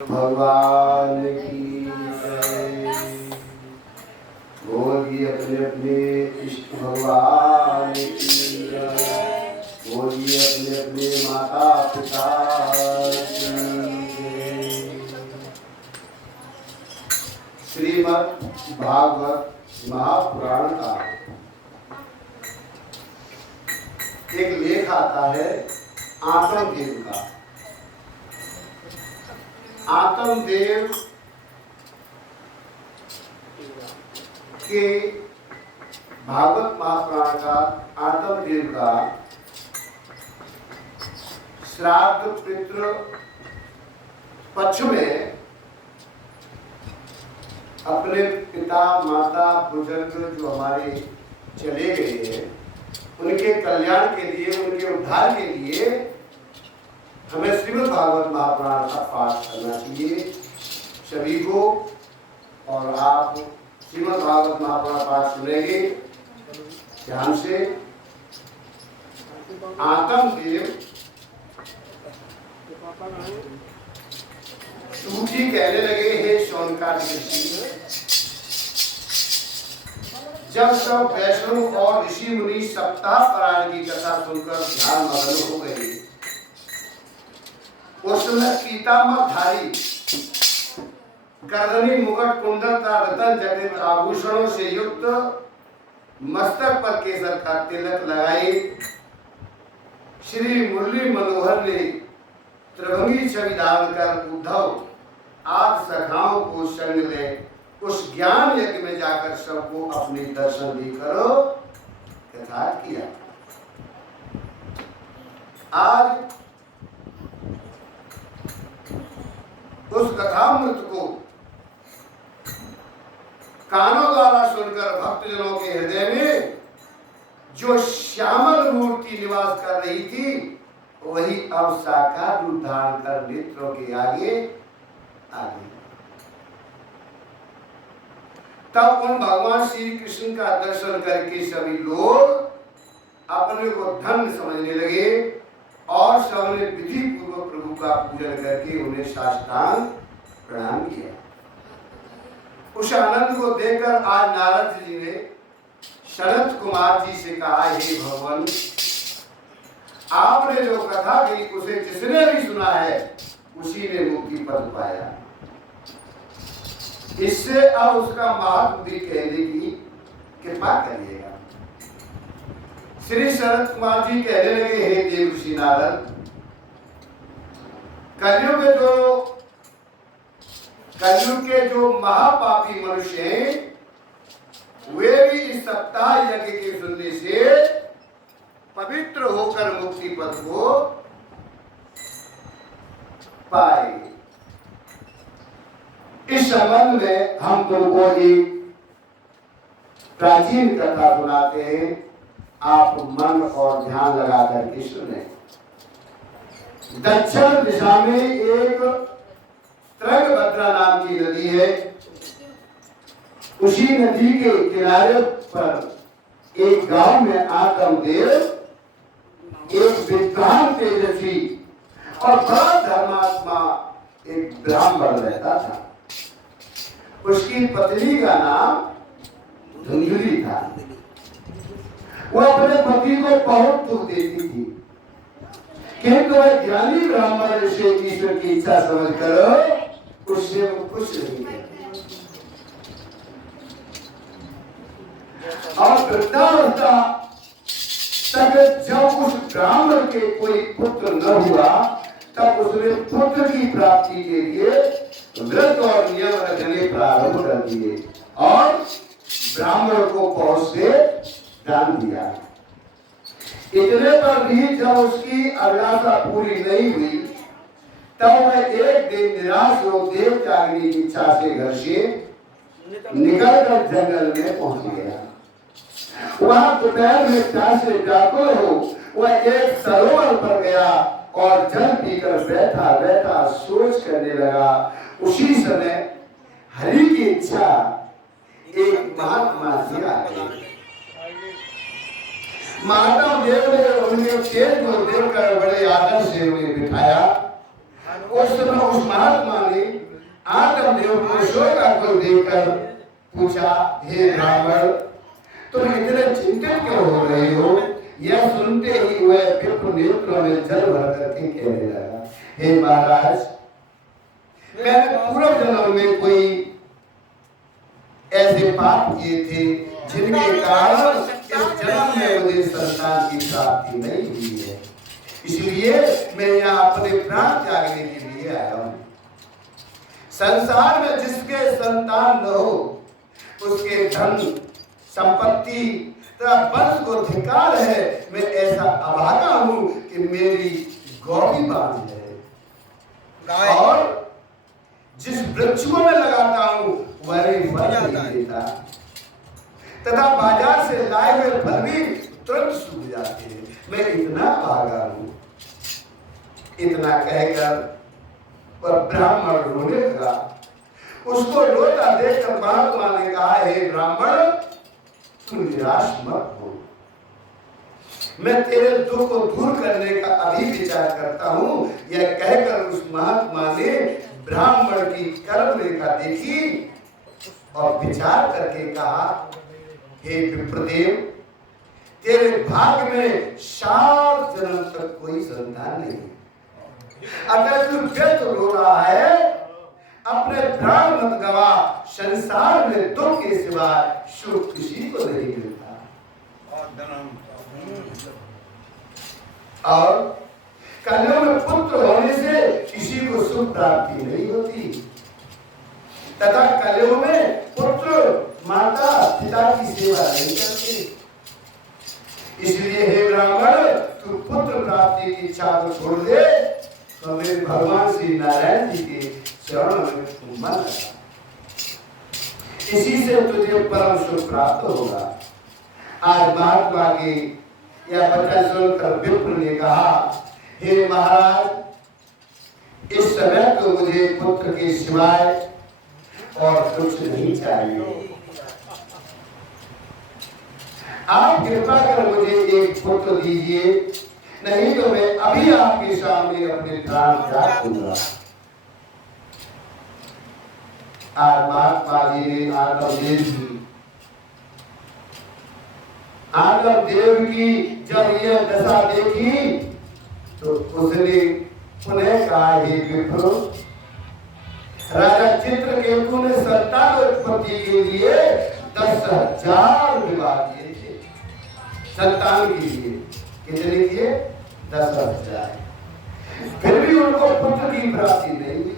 भगवान की जय। बोलिए अपने अपने इष्ट भगवान की जय। बोलिए अपने अपने माता पिता की जय। श्रीमद् भागवत महापुराण का एक लेख आता है आत्मदेव का। आत्मदेव के भागवत महापुराण का आत्मदेव का श्राद्ध पितृ पक्ष में अपने पिता माता बुजुर्ग जो हमारे चले गए हैं उनके कल्याण के लिए, उनके उद्धार के लिए हमें श्रीमद् भागवत महापुराण का पाठ करना चाहिए सभी को। और आप श्रीमद् भागवत महापुराण पाठ सुनेंगे ध्यान से। आत्मदेव सूजी कहने लगे, हे शौनकादि ऋषि, जब सब वैष्णव और ऋषि मुनि सप्ताह पारायण की कथा सुनकर ध्यान मग्न हो गए, उस समय पीताम्बरधारी गर्दनी मुकुट कुंडल का रतन जटित आभूषणों से युक्त मस्तक पर केसर का तिलक लगाई श्री मुरली मनोहर ने त्रिभंगी छवि धारण कर उद्धव आदि सखाओं को संग ले उस ज्ञान यज्ञ में जाकर सबको अपने दर्शन देकर यथार्थ किया। आज उस कथामृत को कानों द्वारा सुनकर भक्तजनों के हृदय में जो श्यामल मूर्ति निवास कर रही थी वही अब साकार रूप धारण कर नेत्रों के आगे आ गई। तब उन भगवान श्री कृष्ण का दर्शन करके सभी लोग अपने को धन्य समझने लगे और सबने विधि पूर्वक प्रभु का पूजन करके उन्हें साष्टांग प्रणाम किया। उस आनंद को देखकर आज नारद जी ने शरद कुमार जी से कहा, हे भगवान, आपने जो कथा कही उसे जिसने भी सुना है उसी ने मुक्ति पद पाया। इससे अब उसका महत्व भी कहने की कृपा करिएगा। श्री शरद कुमार जी कहने लगे, हे देव ऋषि नारद, कलयुग के जो महापापी मनुष्य हैं वे भी इस सप्ताह यज्ञ के सुनने से पवित्र होकर मुक्ति पद को पाए। इस संबंध में हम तुमको एक प्राचीन कथा सुनाते हैं, आप मन और ध्यान लगा करके सुने। दक्षिण दिशा में एक तुंगभद्रा नाम की नदी है। उसी नदी के किनारे पर एक गांव में आत्मदेव एक विद्वान तेजस्वी और बड़ा धर्मात्मा एक ब्राह्मण रहता था। उसकी पत्नी का नाम धुंधुली था। वो अपने पति को बहुत दुख देती थी, किंतु वह ज्ञानी ब्राह्मण से ईश्वर की इच्छा समझकर उससे वो खुश नहीं है। और वृद्धावस्था तक जब उस ब्राह्मण के कोई पुत्र न हुआ तब उसने पुत्र की प्राप्ति के लिए व्रत और नियम रखने प्रारंभ कर दिए और ब्राह्मण को बहुत से दान दिया। इतने पर भी जब उसकी अभिलाषा पूरी नहीं हुई तब वह एक दिन निराश हो देव त्यागने की इच्छा से घर से निकलकर जंगल में पहुंच गया। वहां दोपहर में प्यास से व्याकुल हो वह एक सरोवर पर गया और जल पीकर बैठा बैठा सोच करने लगा। उसी समय हरि की इच्छा एक महात्मा जी आ गए। माता देव ने उन्हें तेज को देखकर बड़े आदर से उन्हें बिठाया उस समय उस महात्मा ने आदम देव को शोकाकुल देखकर पूछा, हे ब्राह्मण, तुम इतने चिंतित क्यों हो रहे हो? यह सुनते ही वह विप्र नेत्रों में जल भर करके कहने लगा, हे महाराज, मैंने पूर्व जन्म में कोई ऐसे पाप किए थे जिनके कारण इस जन्म में मुझे संतान की प्राप्ति नहीं हुई है, इसलिए मैं यहाँ अपने प्राण त्यागने के लिए आया हूँ। संसार में जिसके संतान न हो उसके धन संपत्ति तथा वंश को धिक्कार है। मैं ऐसा अभागा हूँ कि मेरी गौ भी बांझ है और जिस वृक्ष को मैं लगाता हूँ वह फल नहीं देता तथा बाजार से लाए हुए फल भी तुरंत सूख जाते हैं। मैं इतना अभागा हूँ। इतना कहकर वह ब्राह्मण रोने लगा। उसको रोता देखकर महात्मा ने कहा, हे ब्राह्मण, तुम निराश मत हो, मैं तेरे दुख को दूर करने का अभी विचार करता हूँ। यह कहकर उस महात्मा ने ब्राह्मण की कर्म रेखा देखी और विचार करके कहा, हे विप्रदेव, तेरे भाग्य में 7 जन्म तक कोई संतान नहीं। अगर तू व्यर्थ रो रहा है, अपने प्राण मत गवा। संसार में दुख के सिवाय सुख किसी को नहीं मिलता और कन्या में पुत्र होने से किसी को सुख प्राप्ति नहीं होती तथा कलयुग में पुत्र माता पिता की सेवा नहीं करते। इसलिए हे ब्राह्मण, तू पुत्र प्राप्ति की इच्छा को छोड़ दे तो मेरे भगवान श्री नारायण जी के चरणों में मन लगा, इसी से तुझे परम सुख प्राप्त होगा। आज महात्मा की यह वचन सुनकर विप्र ने कहा, हे महाराज, इस समय तो मुझे पुत्र के सिवाय और कुछ नहीं चाहिए। आप कृपा कर मुझे एक पुत्र दीजिए, नहीं तो मैं अभी आपके सामने अपने प्राण त्याग दूंगा। आज महात्मा जी ने आदम देव की जब यह दशा देखी तो उसने पुनः कहा, हे विप्र, राजा चित्रकेतु ने संतान उत्पत्ति के लिए 10,000 विवाह किए थे। संतान के लिए कितने किए? 10,000। फिर भी उनको पुत्र की प्राप्ति नहीं हुई।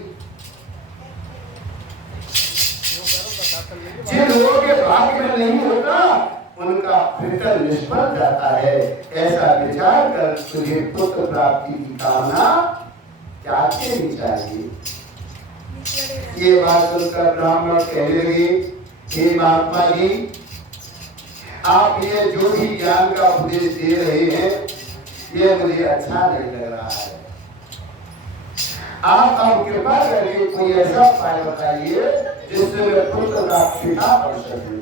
जिन लोगों के भाग्य में नहीं होता उनका पितर निष्फल जाता है। ऐसा विचार कर तुझे पुत्र प्राप्ति की कामना त्याग देनी चाहिए। ये बात सुनकर ब्राह्मण कहने लगे, हे महात्मा जी, आप ये जो भी ज्ञान का उपदेश दे रहे हैं ये मुझे अच्छा नहीं लग रहा है। आप अब कृपा करके कोई ऐसा उपाय बताइए जिससे मैं पुत्र का पिता बन सकूं।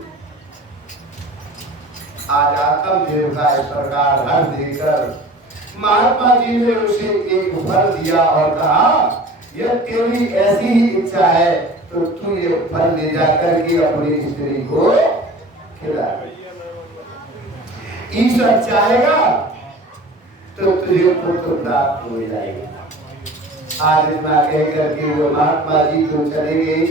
आज आत्म देव का इस प्रकार हर देकर महात्मा जी ने उसे एक फल दिया और कहा, यह तेरी ऐसी ही इच्छा है तो तू ये फल ले जाकर के अपनी स्त्री को खिला। ईश्वर चाहेगा तो तुझे पुत्र प्राप्त हो जाएगा। आज इतना कह करके वो महात्मा जी को चले गए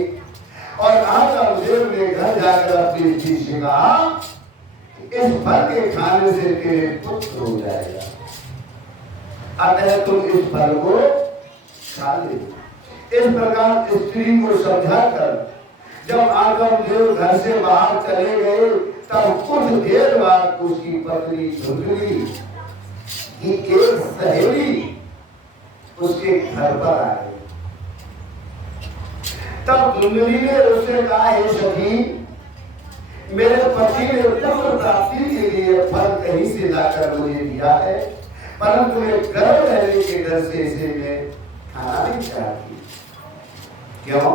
और आदम देव ने घर जाकर अपनी स्त्री से कहा, इस फल के खाने से तेरे पुत्र हो जाएगा, अतः तुम इस फल को खा ले। इस प्रकार स्त्री को समझाकर जब आदम देव घर से बाहर चले गए तब कुछ देर बाद उसकी पत्नी धुंधली की एक सहेली उसके घर पर आ गई। तब धुंधली ने उससे कहा, हे सखी, मेरे पति ने पुत्र प्राप्ति के लिए फल कहीं से लाकर मुझे दिया है, परंतु मैं गर्भ रहने के डर से इसे मैं खाना नहीं चाहती। क्यों?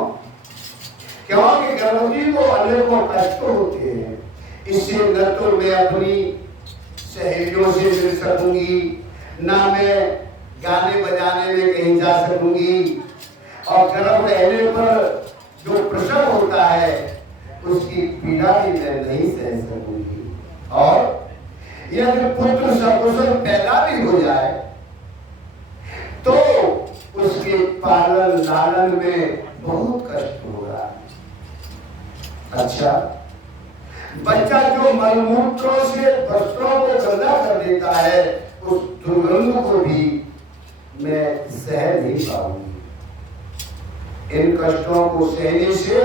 क्योंकि गर्भवती को अनेकों कष्ट होते हैं। इससे न तो मैं अपनी सहेलियों से मिल सकूंगी, ना मैं गाने बजाने में कहीं जा सकूंगी, और गर्भ रहने पर जो प्रसव होता है उसकी पीड़ा भी मैं नहीं सह सकूंगी। और यदि पुत्र सकुशल पैदा भी हो जाए तो उसके पालन लालन में बहुत कष्ट होगा। अच्छा, बच्चा जो मलमूत्रों से वस्त्रों को गंदा कर देता है उस दुर्गंध को भी मैं सह नहीं पाऊंगी। इन कष्टों को सहने से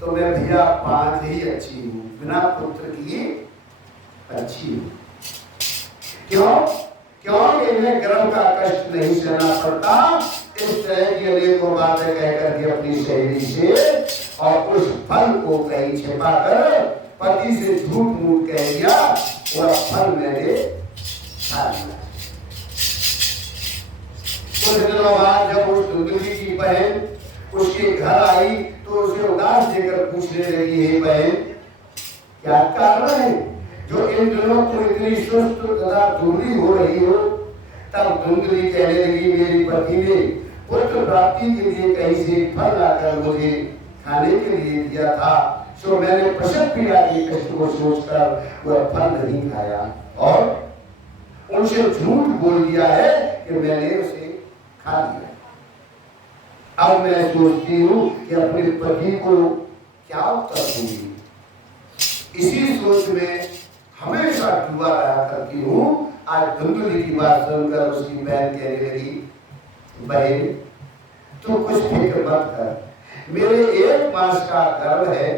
तो मैं भैया 5 ही अच्छी हूं, बिना पुत्र की अच्छी हूं। क्यों? क्योंकि इन्हें गर्भ का कष्ट नहीं सहना पड़ता। इस तरह की अनेकों बातें कह करके अपनी सहेली से और उस फल को कहीं छिपाकर पति से झूठ मूठ कह दिया, वह फल मैंने खा लिया। कुछ दिनों बाद जब उस धुंधली की बहन उसके घर आई तो उसे उदास देकर पूछने लगी, हे बहन क्या कारण है जो इन दिनों तुम इतनी सुस्त तथा दूरी हो रही हो? तब धुंधली कहने लगी, मेरी पति ने पुत्र प्राप्ति के लिए कहीं से फल लाकर मुझे खाने के लिए दिया था, सो मैंने प्रसव पीड़ा के कष्ट को सोचकर वह फल नहीं खाया और उनसे झूठ बोल दिया है कि मैंने उसे खा लिया। अब मैं सोचती हूँ कि अपने पति को क्या उत्तर दूंगी। इसी सोच में हमेशा डूबा रहा करती हूँ। आज धुंधली की बात सुनकर उसकी बहन कहने लगी, बहन तू कुछ फिक्र मत कर, मेरे 1 मास का गर्भ है,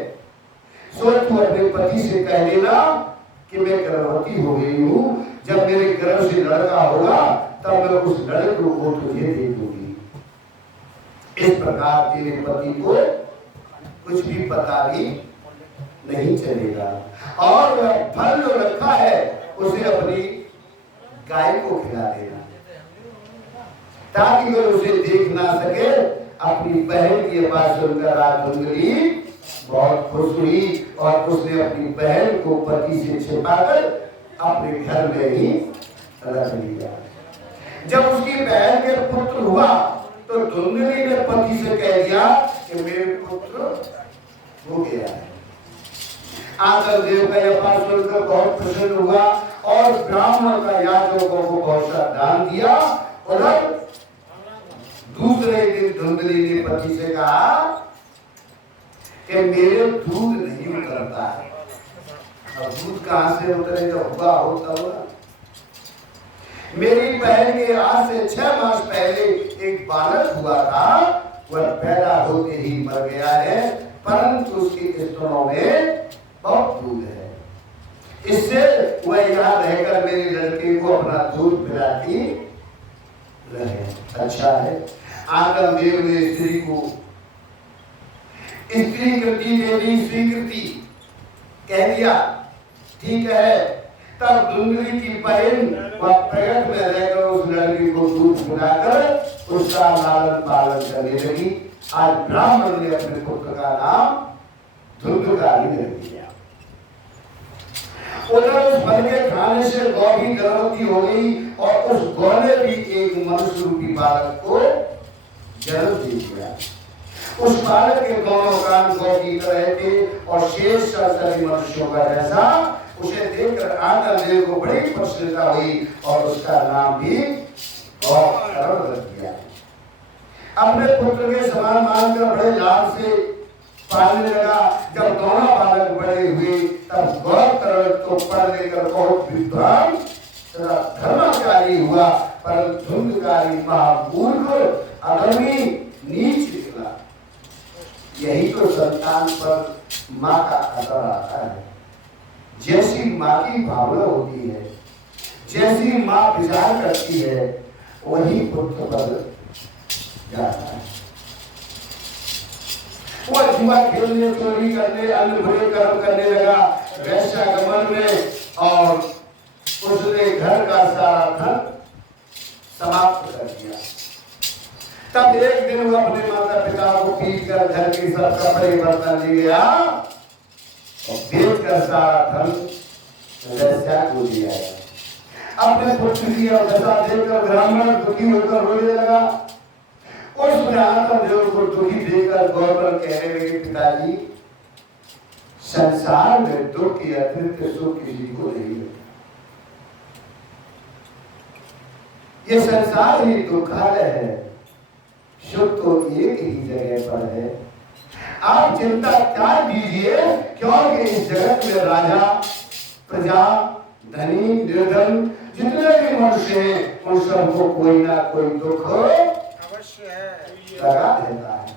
सो तू अपने पति से कह देना कि मैं गर्भवती हो गई हूँ। जब मेरे गर्भ से लड़का होगा तब मैं उस लड़के को तुझे दे दूंगी। इस प्रकार तेरे पति को कुछ भी पता भी नहीं चलेगा और वह फल जो रखा है उसे अपनी गाय को खिला देना, ताकि वह उसे देख ना सके। अपनी बहन की बात सुनकर धुंधली बहुत खुश हुई और उसने अपनी बहन को पति से छिपाकर अपने घर में ही रख लिया। जब उसकी बहन के पुत्र हुआ तो धुंधली ने पति से कह दिया कि मेरे पुत्र हो गया है। आकर देव का यह बात सुनकर बहुत प्रसन्न हुआ और ब्राह्मण का याजकों को बहुत सा दान दिया। उधर दूसरे दिन धुंधली ने पति से कहा कि मेरे दूध नहीं उतरता है। अब दूध कहां से उतरे? जब हुआ हो तब। मेरी बहन के आज से 6 मास पहले एक बालक हुआ था, वह पैदा होते ही मर गया है, परंतु उसके स्तनों में बहुत दूध है। इससे वह यहाँ रहकर मेरे लड़के को अपना दूध पिलाती रहे। अच्छा है। आकर देव ने स्त्री को स्त्री कृति दे दी, स्वीकृति कह दिया, ठीक है। तब धुंधली की बहन वह प्रगट में रहकर उस लड़की को दूध पिलाकर उसका लालन पालन करने लगी। आज ब्राह्मण ने अपने पुत्र का नाम धुंधकारी रख दिया। उधर उस फल के खाने से गौ भी गर्भवती हो गई और उस गौ ने भी एक मनुष्य रूपी बालक को जन्म दे दिया। उस बालक के दोनों कान गौ की तरह थे और शेष सभी मनुष्यों का जैसा। उसे देखकर आनंद देव को बड़ी प्रसन्नता हुई और उसका नाम भी गौकर्ण रख दिया। अपने पुत्र के समान मानकर बड़े लाभ से पालने लगा। जब दोनों बालक बड़े हुए तब गौकर्ण को पढ़ लेकर बहुत विद्वान धर्मकारी हुआ, पर धुंधकारी महामूर्ख अधर्मी नीच निकला। यही तो संतान पर माँ का असर आता है। जैसी माँ की भावना होती है, जैसी माँ विचार करती है, वही पुत्र पर जाता है। वो जुआ खेलने, चोरी करने, अन्य बुरे कर्म करने लगा वैश्यागमन में, और उसने घर का सारा धन समाप्त कर दिया। तब एक दिन वो अपने माता पिता को पीट कर घर के सब कपड़े बर्तन ले गया और बेच कर सारा धन वैश्या को दिया। अपने पुत्र की अवस्था देखकर ब्राह्मण दुखी होकर रोने लगा। उस ब्राह्मण को दुखी देखकर गौरव कहने लगे, पिताजी संसार में दुख के अतिरिक्त सुख किसी को नहीं मिलता। ये संसार ही दुखालय है, सुख तो एक ही जगह पर है। आप चिंता त्याग दीजिए, क्योंकि इस जगत में राजा, प्रजा, धनी, निर्धन जितने भी मनुष्य हैं उन सबको कोई ना कोई दुख अवश्य है, लगा रहता है।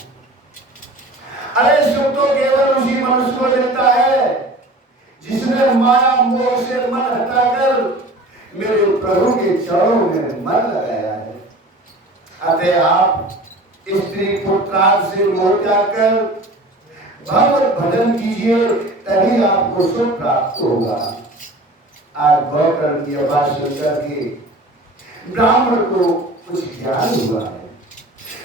अरे सुख तो केवल उसी मनुष्य को मिलता है जिसने माया मोह से मन हटाकर मेरे प्रभु के चरणों में मन लगाया है। अतः आप स्त्री पुत्रार्थ से मोह त्याग कर भगवत भजन कीजिए, तभी आपको सुख प्राप्त होगा। आज गौकर्ण की आवाज सुनकर के ब्राह्मण को कुछ ज्ञान हुआ है।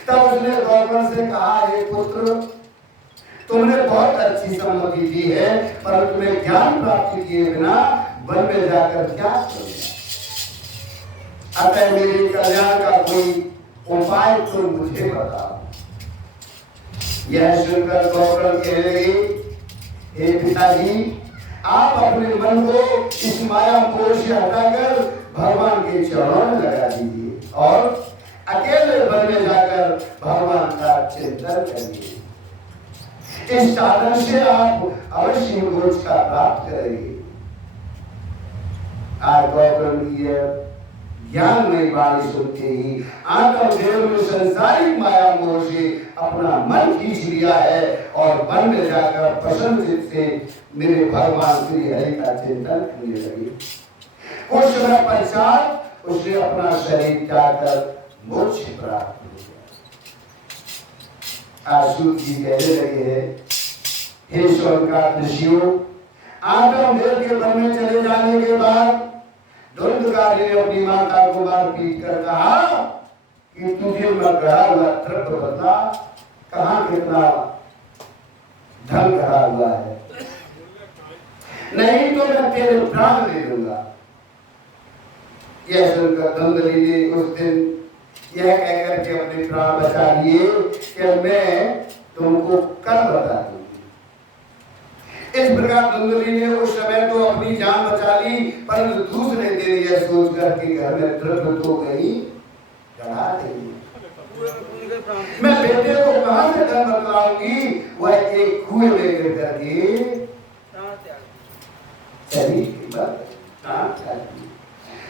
तब उसने गौकर्ण से कहा, हे पुत्र, तुमने बहुत अच्छी सम्मति दी है, पर तुम्हें ज्ञान प्राप्ति किए बिना वन में जाकर क्या करोगे? अतः मेरे कल्याण का कोई उपाय तो मुझे बताओ। यह सुनकर गौकर्ण कहने लगे, हे पिताजी, आप अपने मन को इस माया मोह से हटाकर भगवान के चरणों में लगा दीजिए और अकेले वन में जाकर भगवान का चिंतन करिए। इस साधन से आप अवश्य मोक्ष का प्राप्त करेंगे। आज गौकर्ण की ज्ञान में वाणी सुनते ही आत्मदेव ने संसारिक माया मोह से अपना मन खींच लिया है और वन में जाकर प्रसन्न चित्त से मेरे भगवान श्री हरि का चिंतन करने लगे। कुछ समय पश्चात उसने अपना शरीर त्याग कर मोक्ष प्राप्त हो गया। सूत जी कहने लगे हैं, हे स्वर्ग का ऋषियों, आत्मदेव के वन में चले जाने के बाद धुंधकारी ने अपनी माता को मार पीट कर कहा कि तुझे मैं गड़ा हुआ द्रव्य बता, कहाँ कितना धन गड़ा हुआ है, नहीं तो मैं तेरे प्राण ले लूंगा। यह सुनकर धुंधली ने उस दिन यह कहकर के अपने प्राण बचा लिए कि मैं तुमको कल बता दूंगी। इस प्रकार धुंधली ने उस समय तो अपनी जान बचा ली, परंतु दूसरे दिन यह सोचकर कि घर में द्रव्य तो गई गड़ा देगी, मैं बेटे को कहां से धन बतलाऊंगी। वह एक कुएं में गिर करके चली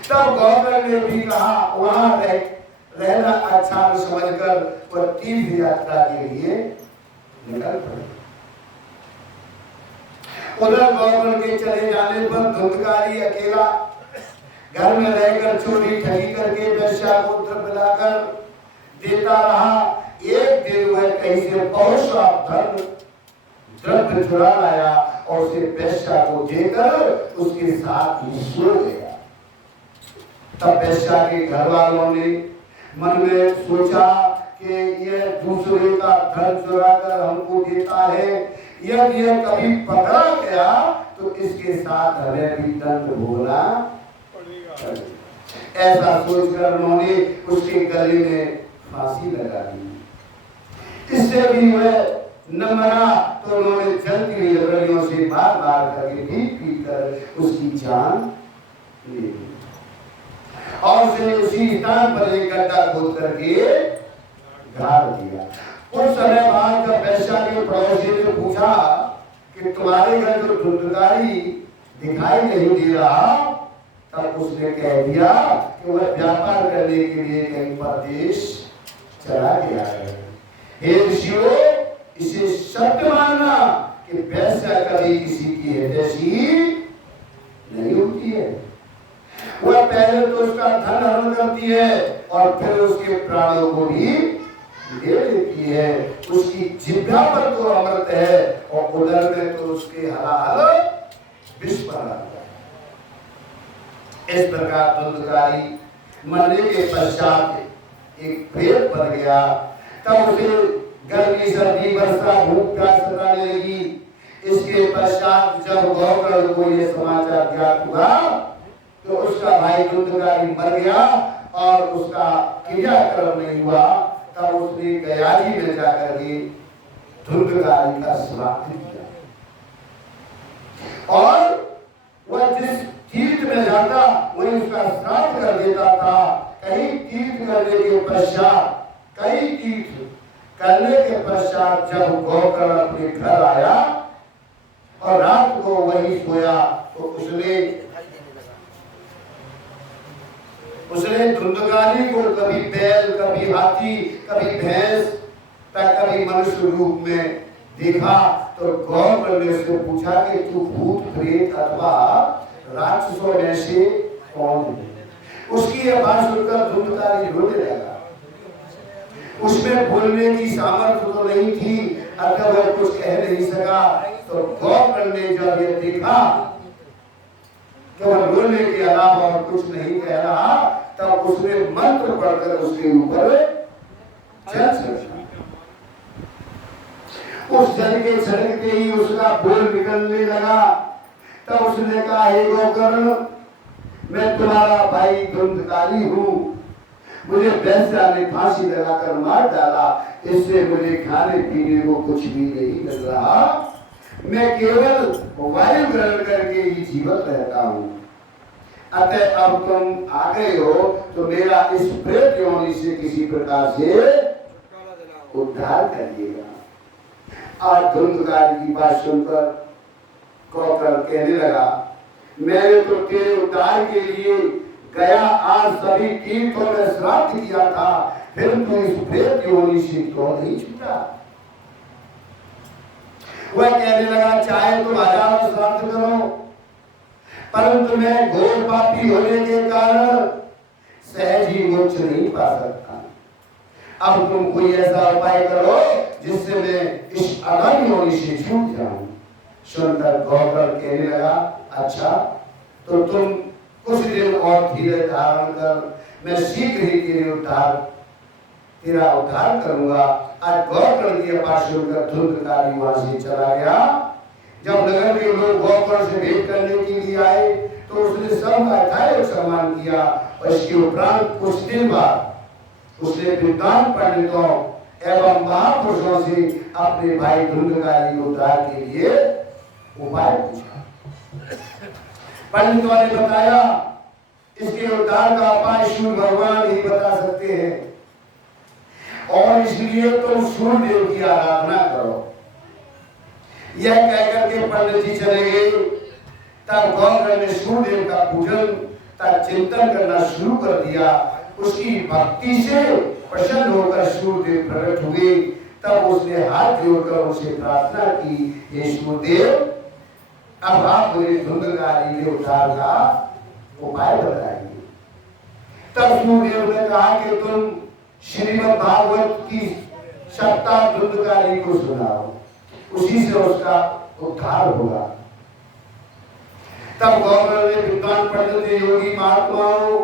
तब गौकर्ण ने भी कहा वहां रहना अच्छा न समझकर वह तीर्थ यात्रा के लिए निकल पड़े। उधर गौकर्ण के चले जाने पर धुंधकारी अकेला घर में रहकर चोरी ठगी करके वेश्या को द्रव्य लाकर देता रहा। एक दिन वह कहीं से बहुत सा द्रव्य चुरा लाया और उसे वेश्या को देकर उसके साथ ही सो गया। तब वेश्या के घर वालों ने मन में सोचा कि यह दूसरे का धन चुरा कर हमको देता है, यदि यह कभी पकड़ा गया तो इसके साथ हमें भी दंड भोगना पड़ेगा। ऐसा सोचकर उन्होंने उसके गले में फांसी लगा दी। इससे भी वह न मरा तो उन्होंने जलती हुई लकड़ियों से मार मार करके पीट कर उसकी जान ले ली और उसे उसी स्थान पर एक गड्ढा खोद करके गाड़ दिया। कुछ समय बाद जब वेश्या के पड़ोसी ने पूछा कि तुम्हारे घर जो धुंधकारी दिखाई नहीं दे रहा, तब उसने कह दिया कि वह व्यापार करने के लिए कहीं परदेश चला गया है। हे ऋषियों, इसे सत्य मानना कि वेश्या कभी किसी की हितैषी नहीं होती है। वह पहले तो उसका धन हरण करती है और फिर उसके प्राणों को भी ले लेती है। उसकी जिह्वा पर तो अमृत है और उदर में तो उसके हलाहल विष भरा हुआ है। इस प्रकार धुंधकारी मरने के पश्चात एक प्रेत बन गया। तब उसे गर्मी सर्दी वर्षा भूख प्यास सताने लगी। इसके पश्चात जब गौकर्ण को यह समाचार ज्ञात हुआ तो उसका भाई धुंधकारी मर गया और उसका क्रियाक्रम नहीं हुआ, तब उसने गयारी में जाकर के धुंधकारी का श्राद्ध किया। और वह जिस तीर्थ में जाता वही उसका श्राद्ध कर देता था। कई तीर्थ करने के पश्चात जब गौकर्ण अपने घर आया और रात को वही सोया, तो उसने धुंधकारी को कभी बैल, कभी हाथी, कभी भैंस, कभी मनुष्य रूप में देखा। तो गौकर्ण ने उससे पूछा कि तू भूत प्रेत अथवा राक्षसों में से कौन है? उसकी यह बात सुनकर धुंधकारी रोने लगा। उसमें बोलने की सामर्थ्य तो नहीं थी, अतः वह कुछ कह नहीं सका। तो गौकर्ण ने जब यह देखा कि वह रोने के अलावा और कुछ नहीं कह रहा, तब उसने मंत्र पढ़कर उसके ऊपर जल छिड़का। उस जल के छिड़कते ही उसका बोल निकलने लगा। तब उसने कहा, हे गौकर्ण, मैं तुम्हारा भाई धुंधकारी हूँ, मुझे वेश्या ने फांसी लगाकर मार डाला, इससे मुझे खाने पीने को कुछ भी नहीं मिल रहा, मैं केवल वायु ग्रहण करके ही जीवित रहता हूँ। अतः अब तुम आ गए हो तो मेरा इस प्रेत योनि से किसी प्रकार से उद्धार करिएगा। और धुंधकारी की बात सुनकर गौकर्ण कहने लगा, मैंने तो तेरे उद्धार के लिए गया आज सभी तीर्थों में श्राद्ध किया था, फिर तू इस प्रेत योनि से क्यों नहीं छूटा? वह कहने लगा, चाहे तुम हजारों श्राद्ध करो, परंतु मैं घोर पापी होने के कारण सहज ही मोक्ष नहीं पा सकता। अब तुम कोई ऐसा उपाय करो जिससे मैं इस अधम योनि से छूट जाऊं। सुनकर गौकर्ण कहने लगा, अच्छा तो तुम कुछ दिन और धीरज धारण कर, मैं शीघ्र ही तेरा उद्धार करूंगा। आज गौकर्ण की बात सुनकर धुंधकारी वहां से चला गया। जब नगर के लोग गौकर्ण से भेंट करने के लिए आए तो उसने सबका यथायोग्य सम्मान किया और इसके उपरांत कुछ दिन बाद उसने विद्वान पंडितों एवं महापुरुषों से अपने भाई धुंधकारी उद्धार के लिए उपाय पूछा। पंडितों ने बताया, इसके उद्धार का उपाय सूर्य भगवान ही बता सकते हैं, और इसलिए तुम सूर्य देव की आराधना करो। यह कहकर के पंडित जी चले गए। तब गौकर्ण ने सूर्य देव का पूजन तथा चिंतन करना शुरू कर दिया। उसकी भक्ति से प्रसन्न होकर सूर्य देव प्रकट हुए। तब उसने हाथ जोड़कर उनसे प्रार्थना की, हे सूर्य देव, अब आप मुझे धुंधकारी के उद्धार का उपाय बताइए। तब सूर्यदेव ने कहा कि तुम श्रीमद् भागवत की सप्ताह धुंधकारी को सुनाओ, उसी से उसका उद्धार होगा। तब गौकर्ण ने विद्वान पंडित योगी महात्माओं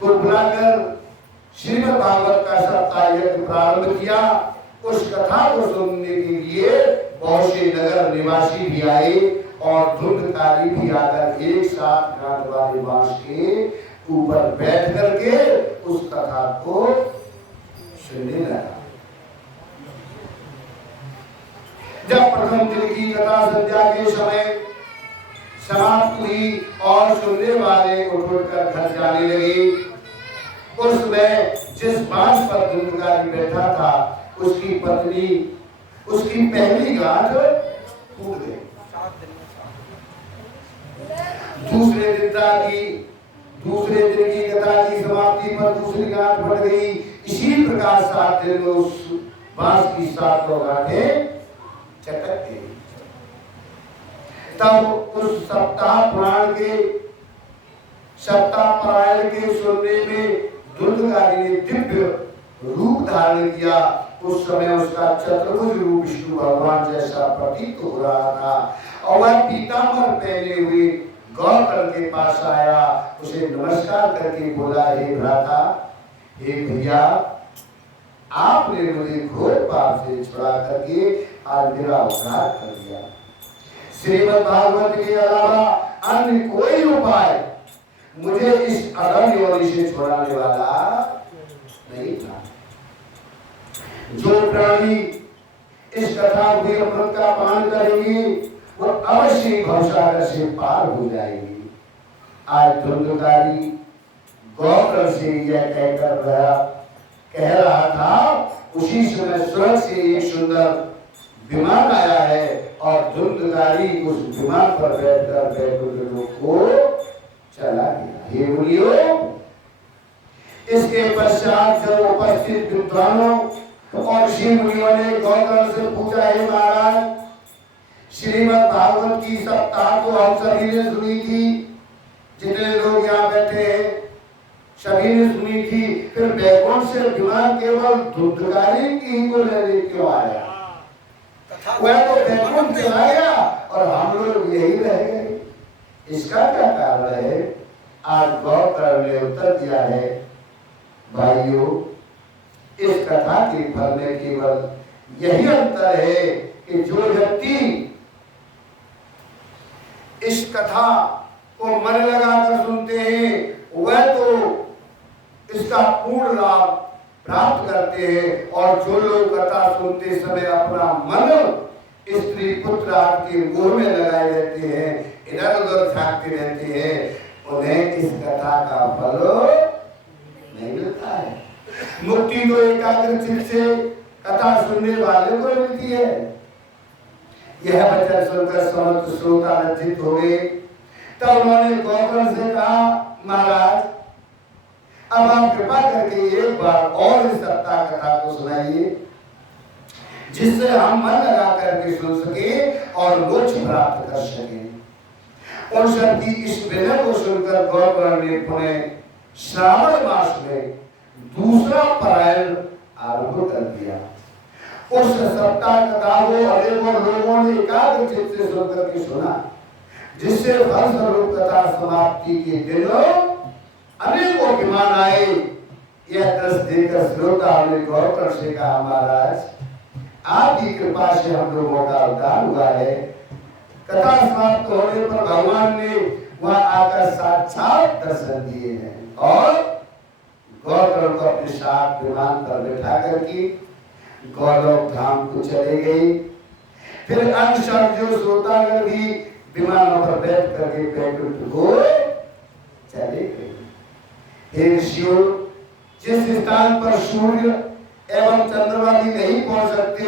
को बुलाकर श्रीमद् भागवत का सप्ताह यज्ञ प्रारंभ किया। उस कथा को सुनने के लिए बहुत से नगर निवासी भी आए और धुंधकारी भी आकर एक साथ गांठ वाले बांस के ऊपर बैठ करके उस कथा को सुनने लगा। जब प्रथम दिन की कथा संध्या के समय समाप्त हुई और सुनने वाले उठकर घर जाने लगे, उस समय जिस बांस पर धुंधकारी बैठा था उसकी पत्नी उसकी पहली गांठ टूट गई। दूसरे दिन की कथा की समाप्ति पर दूसरी गांठ फट गई। इसी प्रकार 7 दिन में उस बांस की 7 गांठें चटक गई। तब उस सप्ताह पारायण के सुनने में धुंधकारी ने दिव्य रूप धारण किया। उस समय उसका चतुर्भुज रूप विष्णु भगवान जैसा प्रतीत हो रहा था और वह पीतांबर पहने हुए गौकर्ण के पास आया, उसे नमस्कार करके बोला, हे भ्राता, हे भैया, आपने मुझे घोर पाप से छुड़ा करके आज मेरा उद्धार कर दिया। श्रीमद् भागवत के अलावा अन्य कोई उपाय मुझे इस अधम योनि से छुड़ाने वाला नहीं था। जो प्राणी इस कथा हुए अमृत का पान करेंगी वो अवश्य भवसागर से पार हो जाएगी। आज धुंधकारी गौकर से यह कह रहा था, उसी समय स्वर्ग से एक सुंदर विमान आया है और धुंधकारी उस विमान पर बैठकर बैकुंठ लोक को चला गया। हे मुनियो, इसके पश्चात जब उपस्थित विद्वानों और ऋषि मुनियों ने गौतम से पूछा, हे महाराज, श्रीमद् भागवत की सप्ताह तो हम सभी ने सुनी थी, जितने लोग यहाँ बैठे हैं सभी ने सुनी थी, फिर बैकुंठ से विमान केवल धुंधकारी की ही को लेने क्यों आया? वह तो बैकुंठ चला गया और हम लोग यही रह गए। इसका क्या कारण है? आज गौकर्ण ने उत्तर दिया है, भाइयों, इस कथा के फल में केवल यही अंतर है कि जो व्यक्ति इस कथा को मन लगाकर सुनते हैं वह तो इसका पूर्ण लाभ प्राप्त करते हैं, और जो लोग कथा सुनते समय अपना मन स्त्री पुत्र आपके मोह में लगाए रहते हैं, इधर उधर झांकते रहते हैं, उन्हें इस कथा का फल नहीं मिलता है। मुक्ति तो एकाग्रचित्त से कथा सुनने वाले को मिलती है। यह वचन सुनकर समस्त श्रोता लज्जित हो गए। तब उन्होंने गौतम से कहा, महाराज, अब आप कृपा करके एक बार और इस सप्ताह कथा को सुनाइए, जिससे हम मन लगा करके सुन सके और मोक्ष प्राप्त कर सके। उन सब की इस विनय को सुनकर गौतम ने पुनः श्रावण मास में दूसरा पारायण आरंभ कर दिया। उस सप्ताह कथा को अनेकों लोगों ने एकाग्रचित्त से सुनकर के सुना, जिससे फलस्वरूप कथा समाप्ति के दिन अनेकों विमान आए। यह दृश्य देखकर श्रोता ने गौतम से कहा, महाराज, आपकी कृपा से हम लोगों का उद्धार हुआ है। कथा समाप्त होने पर भगवान ने वहां आकर साक्षात दर्शन दिए हैं और गौतम को अपने साथ विमान पर बैठा करके गौलोक धाम को चले गई। फिर अन्य सब जो श्रोतागण भी विमानों पर बैठ करके बैकुंठ को चले गए। हे ऋषियों, जिस स्थान पर सूर्य एवं चंद्रमा भी नहीं पहुंच सकते,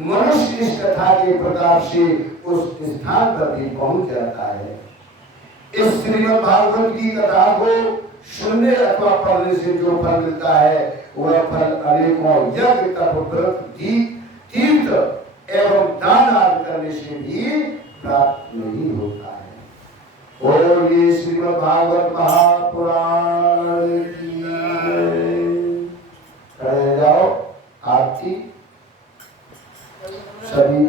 मनुष्य इस कथा के प्रताप से उस स्थान पर भी पहुंच जाता है। इस श्रीमद् भागवत की कथा को सुनने अथवा पढ़ने से जो फल मिलता है वह फल अनेकों यज्ञ, तप, व्रत, तीर्थ एवं दान आदि करने से भी प्राप्त नहीं होता है। और ये श्रीमद् भागवत महापुराण की खड़े जाओ। आरती सभी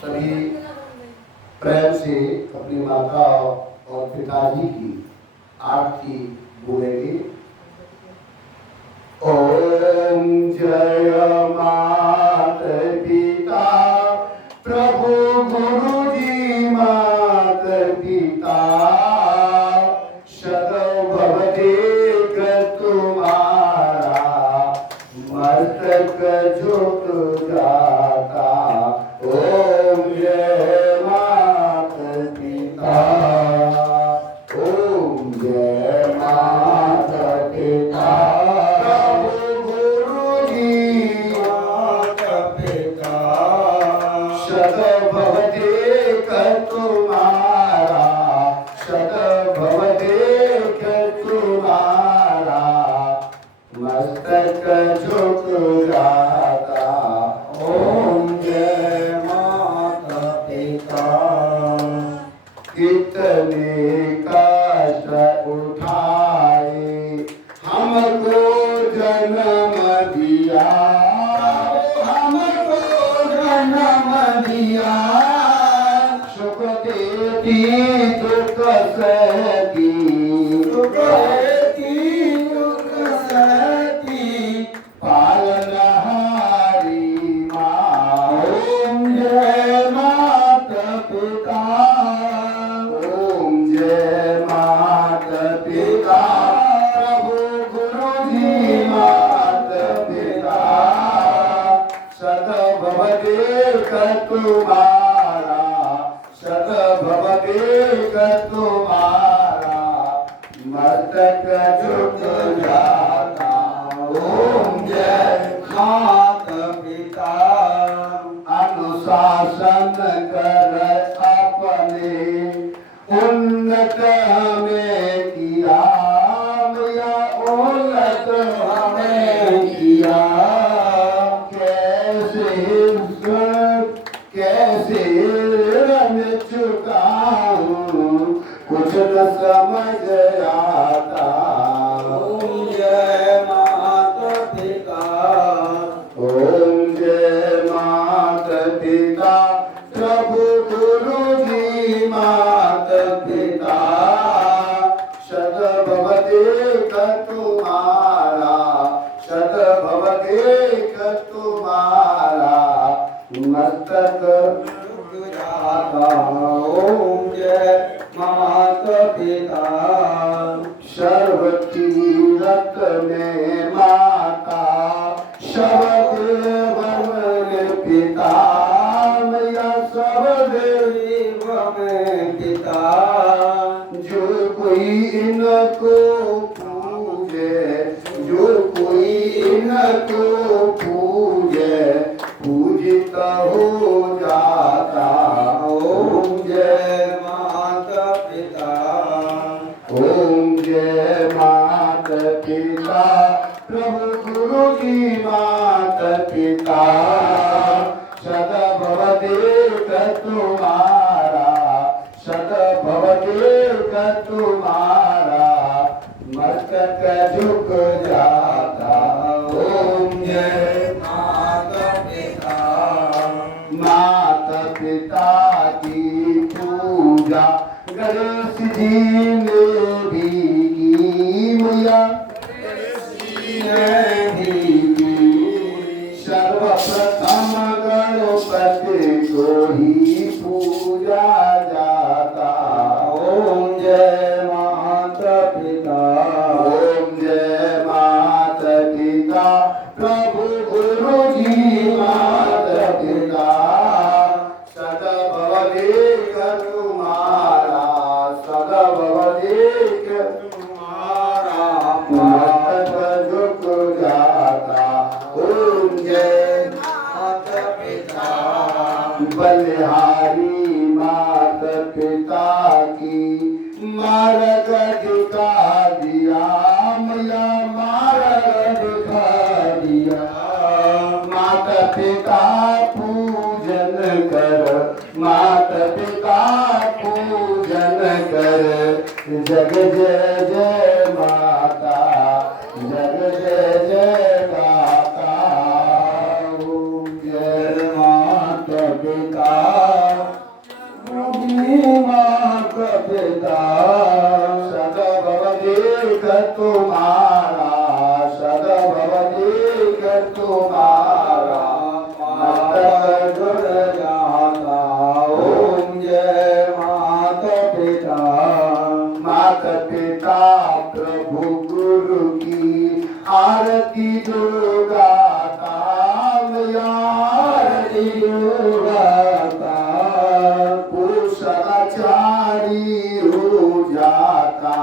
सभी प्रेम से अपनी माता और पिताजी की आरती बोलेंगे। ओम जय मात पिता प्रभु गुरु जी, मात पिता सदैव भवते तुम्हारा मस्तक झुक जाता। ओम जय मात पिता, ओम जय मात पिता प्रभु गुरु जी, मात पिता सदैव भवते तुम्हारा, सदैव भवते तुम्हारा मस्तक झुक जाता। ओम जय माता पिता। कितने कष्ट उठाए हमको जन्म दिया, हमको जन्म दिया, सुख देती दुख सहती, सुख तुम्हारा सदभवदेक तुम्हारा मस्तक झुक जाता। ओम जय माता पिता अनुशासन कर अपने उन्नत हमें किया या उन्नत हमें किया। कैसे रन चुकाऊं कुछ न समझ आता। ओम जय माता पिता ओम जय माता पिता प्रभु गुरु जी माता पिता सदभवदेक तुम्हारा सदभवदेक तुम्हारा मस्तक जाता। ओम जय माता पिता सर्व तीरथ में माता शब्द वन पिता मैया सब देव में पिता। जो कोई इनको पूजे जो कोई इनको पूजे पूजित हो जाता। ओम जय माता पिता ओम जय माता पिता प्रभु गुरु जी माता पिता सदभवदेक तुम्हारा सदभवदेक तुम्हारा मस्तक झुक जाता। ओम जय माता पिता की पूजा गणेश जी ने भी की मैया सर्वप्रथम गणपति को ही पूजा जाता। ओम जय माता पिता ओम जय माता पिता प्रभु गुरु जी माता पिता सदभवदेक तुम्हारा सदभवदेक तुम्हारा मस्तक झुक जाता। ओम जय माता पिता बलिहारी माता पिता की मार्ग दिखा दिया मैया मार्ग दिखा दिया। माता पिता पूजन कर माता पिता पूजन कर जग जय जय माता जग जय जय माता। ओम जय माता पिता माता पिता सदभवदेक तुम्हारा सदभवदेक तुम्हारा मस्तक जुड़ जाता। ओम जय माता पिता माता पिता प्रभु गुरु की आरती जो गाता मैया आरती जो गाता कुशलाचारी हो जाता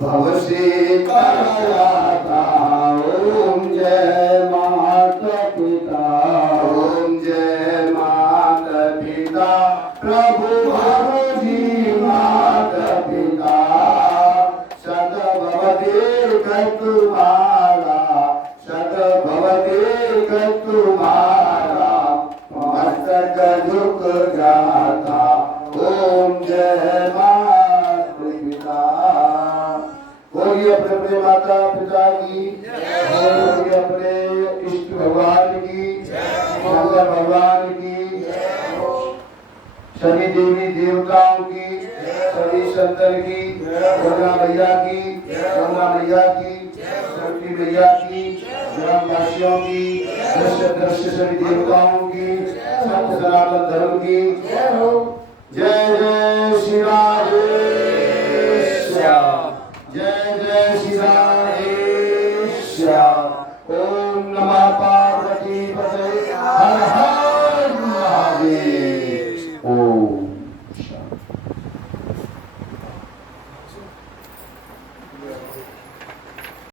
भव से कर जाता। ओम जय माता पिता ओम जय माता पिता प्रभु गुरु जी माता पिता सदभवदेक तुम्हारा सदभवदेक तुम्हारा मस्तक झुक जाता। ओम जय माता पिता बोलिए अपने अपने माता पिता की बोलिए अपने इष्ट भगवान की शंकर भगवान की सभी देवी देवताओं की, सभी संतन की, गंगा मैया की, गंगा मैया की, शक्ति मैया की, ग्रामवासियों की, दृश्य दृश्य सभी देवताओं की, सत्य सनातन धर्म की जय हो। जय जय श्री राधे श्याम। जय